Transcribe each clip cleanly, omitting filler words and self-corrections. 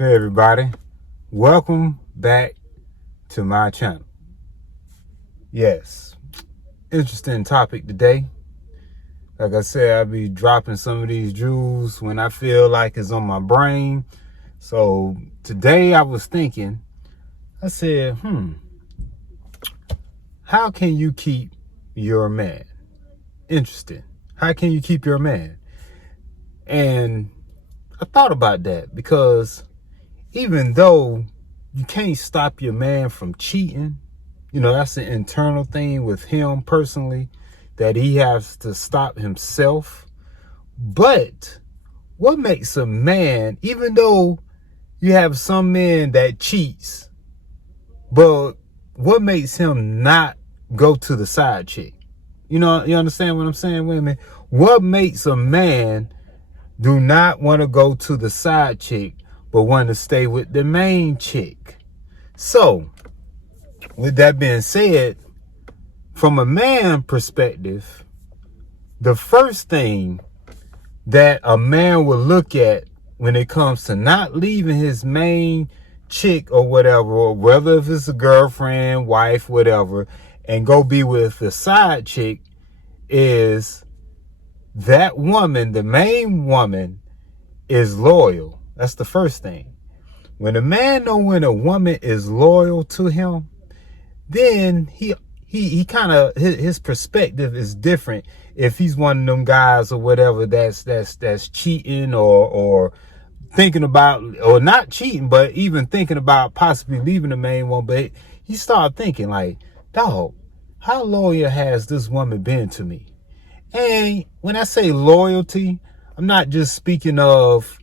Hey everybody, welcome back to my channel. Yes, interesting topic today. Like I said, I'll be dropping some of these jewels when I feel like it's on my brain. So today I was thinking, I said, how can you keep your man? Interesting. How can you keep your man? And I thought about that because even though you can't stop your man from cheating, that's an internal thing with him personally that he has to stop himself. But what makes a man, even though you have some men that cheats, but what makes him not go to the side chick? You understand what I'm saying, women? What makes a man do not want to go to the side chick, but want to stay with the main chick? So, with that being said, from a man perspective, the first thing that a man will look at when it comes to not leaving his main chick or whatever, or whether if it's a girlfriend, wife, whatever, and go be with the side chick, is that woman, the main woman, is loyal. That's the first thing. When a man know when a woman is loyal to him, then he kind of, his perspective is different. If he's one of them guys or whatever that's cheating or thinking about, or not cheating, but even thinking about possibly leaving the main one, but he start thinking like, dog, how loyal has this woman been to me? And when I say loyalty, I'm not just speaking of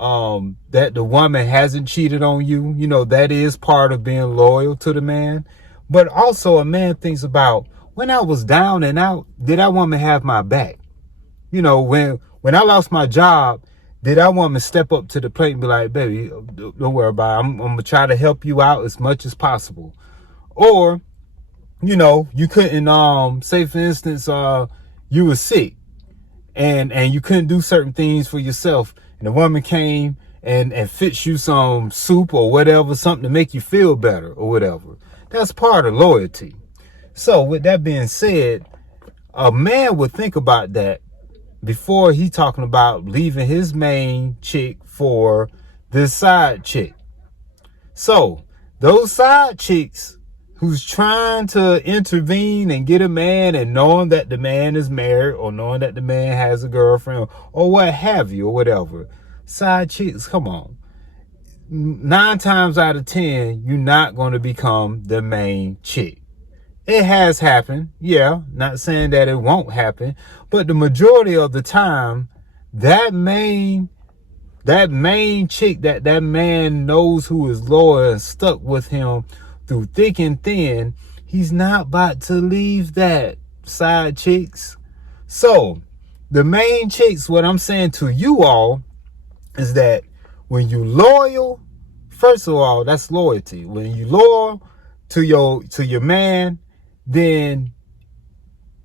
that the woman hasn't cheated on you. That is part of being loyal to the man. But also a man thinks about, when I was down and out, did that woman have my back? When I lost my job, did that woman step up to the plate and be like, baby, don't worry about it. I'm going to try to help you out as much as possible. Or, you couldn't, say for instance, you were sick and you couldn't do certain things for yourself. And the woman came and fixed you some soup or whatever, something to make you feel better or whatever. That's part of loyalty. So with that being said, a man would think about that before he talking about leaving his main chick for this side chick. So those side chicks who's trying to intervene and get a man, and knowing that the man is married or knowing that the man has a girlfriend or what have you or whatever, side chicks, come on. 9 times out of 10, you're not going to become the main chick. It has happened. Yeah, not saying that it won't happen, but the majority of the time, that main chick, that man knows who is loyal and stuck with him through thick and thin, he's not about to leave that, side chicks. So the main chicks, what I'm saying to you all is that when you loyal, first of all, that's loyalty. When you loyal to your man, then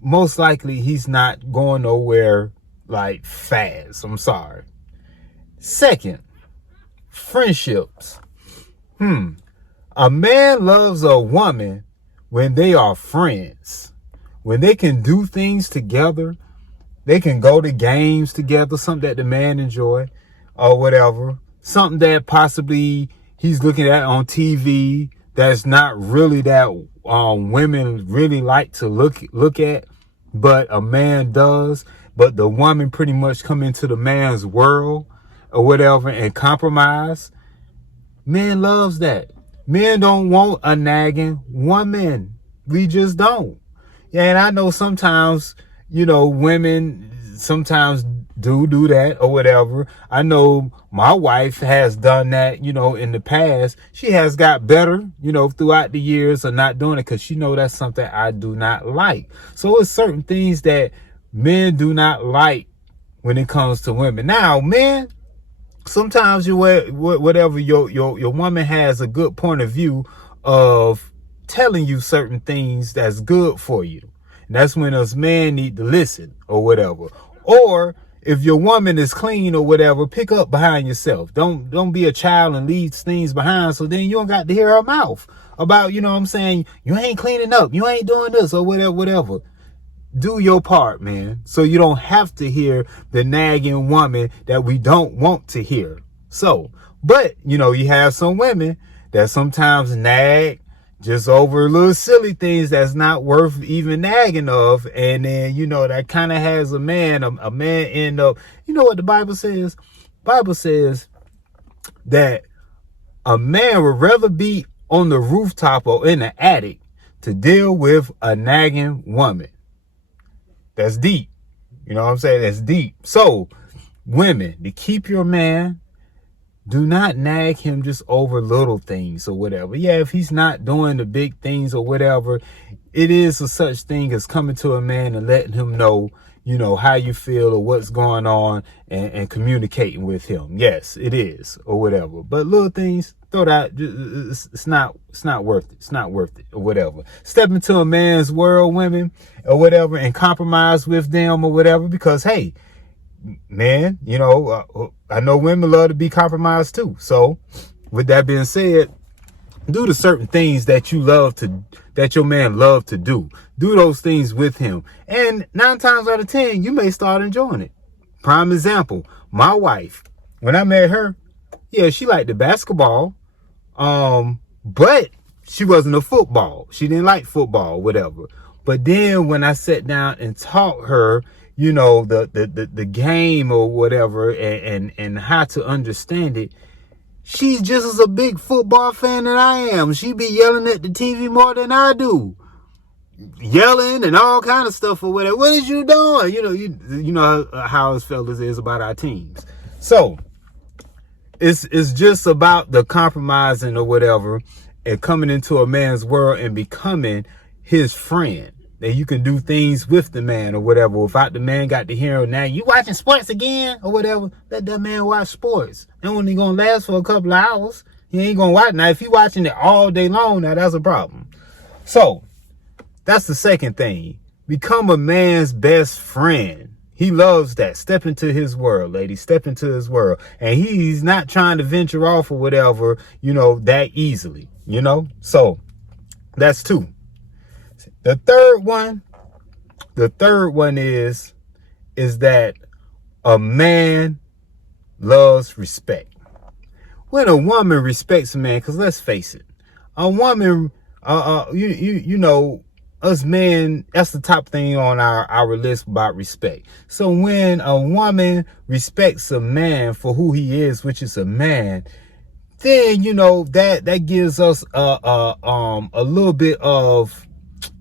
most likely he's not going nowhere like fast. I'm sorry. Second, friendships. A man loves a woman when they are friends, when they can do things together. They can go to games together, something that the man enjoy or whatever, something that possibly he's looking at on TV that's not really that women really like to look at, but a man does. But the woman pretty much come into the man's world or whatever and compromise. Men loves that. Men don't want a nagging woman. We just don't. Yeah, and I know sometimes, women sometimes do that or whatever. I know my wife has done that, in the past. She has got better, throughout the years of not doing it, because she know that's something I do not like. So it's certain things that men do not like when it comes to women. Now, men, sometimes whatever your woman has a good point of view of telling you certain things that's good for you. And that's when us men need to listen or whatever. Or if your woman is clean or whatever, pick up behind yourself. Don't be a child and leave things behind. So then you don't got to hear her mouth about, you ain't cleaning up. You ain't doing this or whatever. Do your part, man. So you don't have to hear the nagging woman that we don't want to hear. So, but, you have some women that sometimes nag just over little silly things that's not worth even nagging of. And then, that kind of has a man end up, what the Bible says? Bible says that a man would rather be on the rooftop or in the attic to deal with a nagging woman. That's deep. You know what I'm saying? That's deep. So, women, to keep your man, do not nag him just over little things or whatever. Yeah, if he's not doing the big things or whatever, it is a such thing as coming to a man and letting him know, how you feel or what's going on and communicating with him. Yes, it is or whatever. But little things, throw that. It's not worth it. It's not worth it or whatever. Step into a man's world, women or whatever, and compromise with them or whatever, because, hey, man, I know women love to be compromised too. So with that being said, do the certain things that your man love to do. Do those things with him. And 9 times out of 10, you may start enjoying it. Prime example, my wife, when I met her, yeah, she liked the basketball. But she wasn't a football. She didn't like football, whatever. But then when I sat down and taught her, the game or whatever and how to understand it, she's just as a big football fan that I am. She be yelling at the TV more than I do. Yelling and all kind of stuff or whatever. What is you doing? You know how us fellas is about our teams. So it's just about the compromising or whatever and coming into a man's world and becoming his friend. That you can do things with the man or whatever without the man got to hear, now you watching sports again or whatever. Let that man watch sports. It only gonna last for a couple of hours. He ain't gonna watch. Now if he watching it all day long, now that's a problem. So that's the second thing. Become a man's best friend. He loves that. Step into his world, ladies. Step into his world. And he's not trying to venture off or whatever, that easily, So that's 2. The third one is that a man loves respect. When a woman respects a man, because let's face it, a woman, us men, that's the top thing on our list about respect. So when a woman respects a man for who he is, which is a man, then, that gives us a little bit of,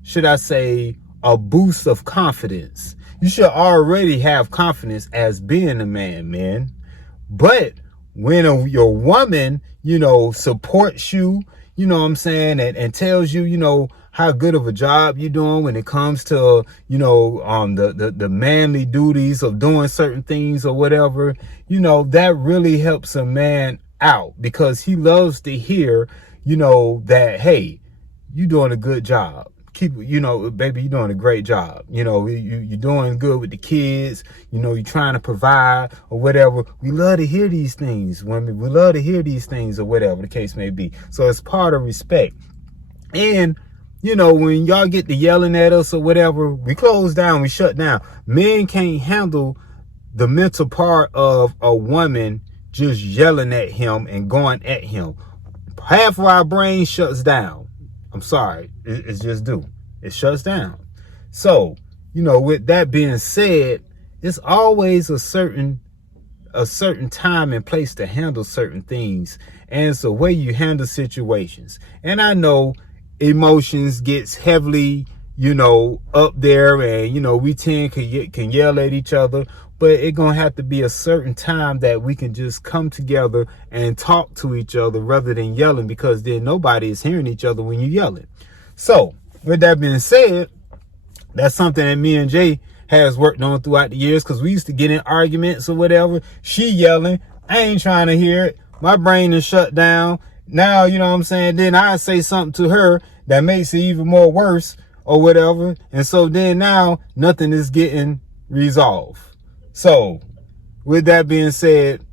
should I say, a boost of confidence. You should already have confidence as being a man. But when your woman, supports you, and tells you, how good of a job you're doing when it comes to, the manly duties of doing certain things or whatever, that really helps a man out, because he loves to hear, that, hey, you're doing a good job. Keep, baby, you're doing a great job. You're doing good with the kids. You're trying to provide or whatever. We love to hear these things, women. We love to hear these things or whatever the case may be. So it's part of respect. And, when y'all get to yelling at us or whatever, we close down, we shut down. Men can't handle the mental part of a woman just yelling at him and going at him. Half of our brain shuts down. I'm sorry. It's just do. It shuts down. So, with that being said, it's always a certain time and place to handle certain things. And it's the way you handle situations. And I know emotions gets heavily, up there, and, we can yell at each other. but it gonna have to be a certain time that we can just come together and talk to each other rather than yelling, because then nobody is hearing each other when you're yelling. So with that being said, that's something that me and Jay has worked on throughout the years, because we used to get in arguments or whatever. She yelling, I ain't trying to hear it. My brain is shut down. Now, you know what I'm saying? Then I say something to her that makes it even more worse or whatever. And so then now nothing is getting resolved. So with that being said,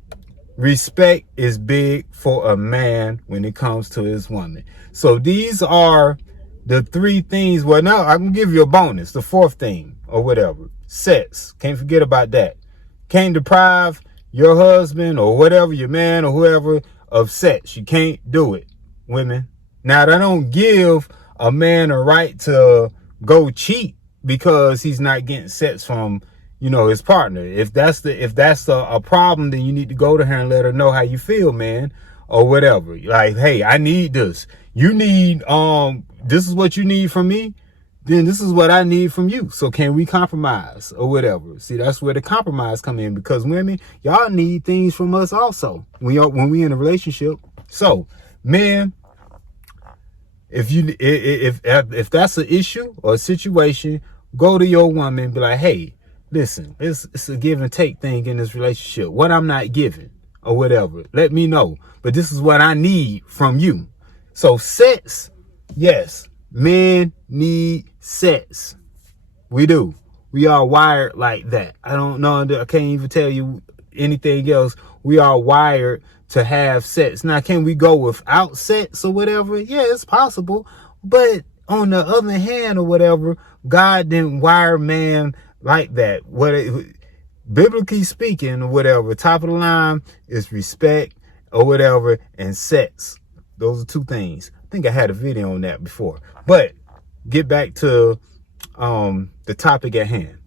respect is big for a man when it comes to his woman. So these are the 3 things. Well, now I can give you a bonus. The 4th thing or whatever. Sex. Can't forget about that. Can't deprive your husband or whatever, your man or whoever, of sex. You can't do it, women. Now, that don't give a man a right to go cheat because he's not getting sex from, you know, his partner. If that's a problem, then you need to go to her and let her know how you feel, man, or whatever. Like, hey, I need this. You need, this is what you need from me. Then this is what I need from you. So can we compromise or whatever? See, that's where the compromise come in, because women, y'all need things from us also when we in a relationship. So, men, if that's an issue or a situation, go to your woman and be like, hey, listen, it's a give and take thing in this relationship. What I'm not giving or whatever, let me know. But this is what I need from you. So sex, yes, men need sex. We do. We are wired like that. I don't know. I can't even tell you anything else. We are wired to have sex. Now, can we go without sex or whatever? Yeah, it's possible. But on the other hand or whatever, God didn't wire man like that. Biblically speaking or whatever, top of the line is respect or whatever and sex. Those are 2 things. I think I had a video on that before. But get back to the topic at hand.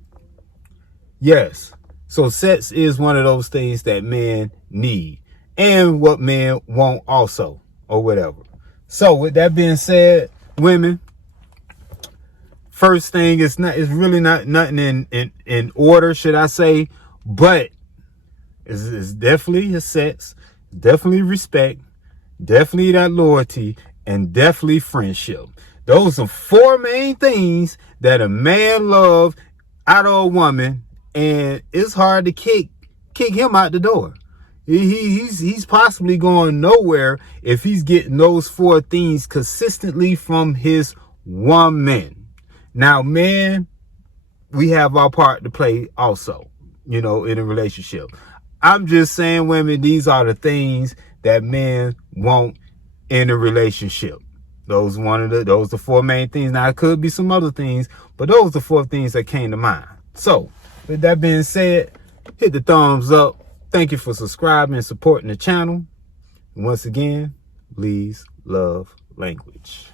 Yes. So sex is one of those things that men need and what men want also or whatever. So with that being said, women, first thing is really not nothing in order, should I say, but it's definitely a sex, definitely respect, definitely that loyalty, and definitely friendship. Those are 4 main things that a man loves out of a woman, and it's hard to kick him out the door. He's possibly going nowhere if he's getting those 4 things consistently from his woman. Now, men, we have our part to play also, you know, in a relationship. I'm just saying, women, these are the things that men want in a relationship. Those the 4 main things. Now, it could be some other things, but those are the 4 things that came to mind. So, with that being said, hit the thumbs up. Thank you for subscribing and supporting the channel. And once again, please love language.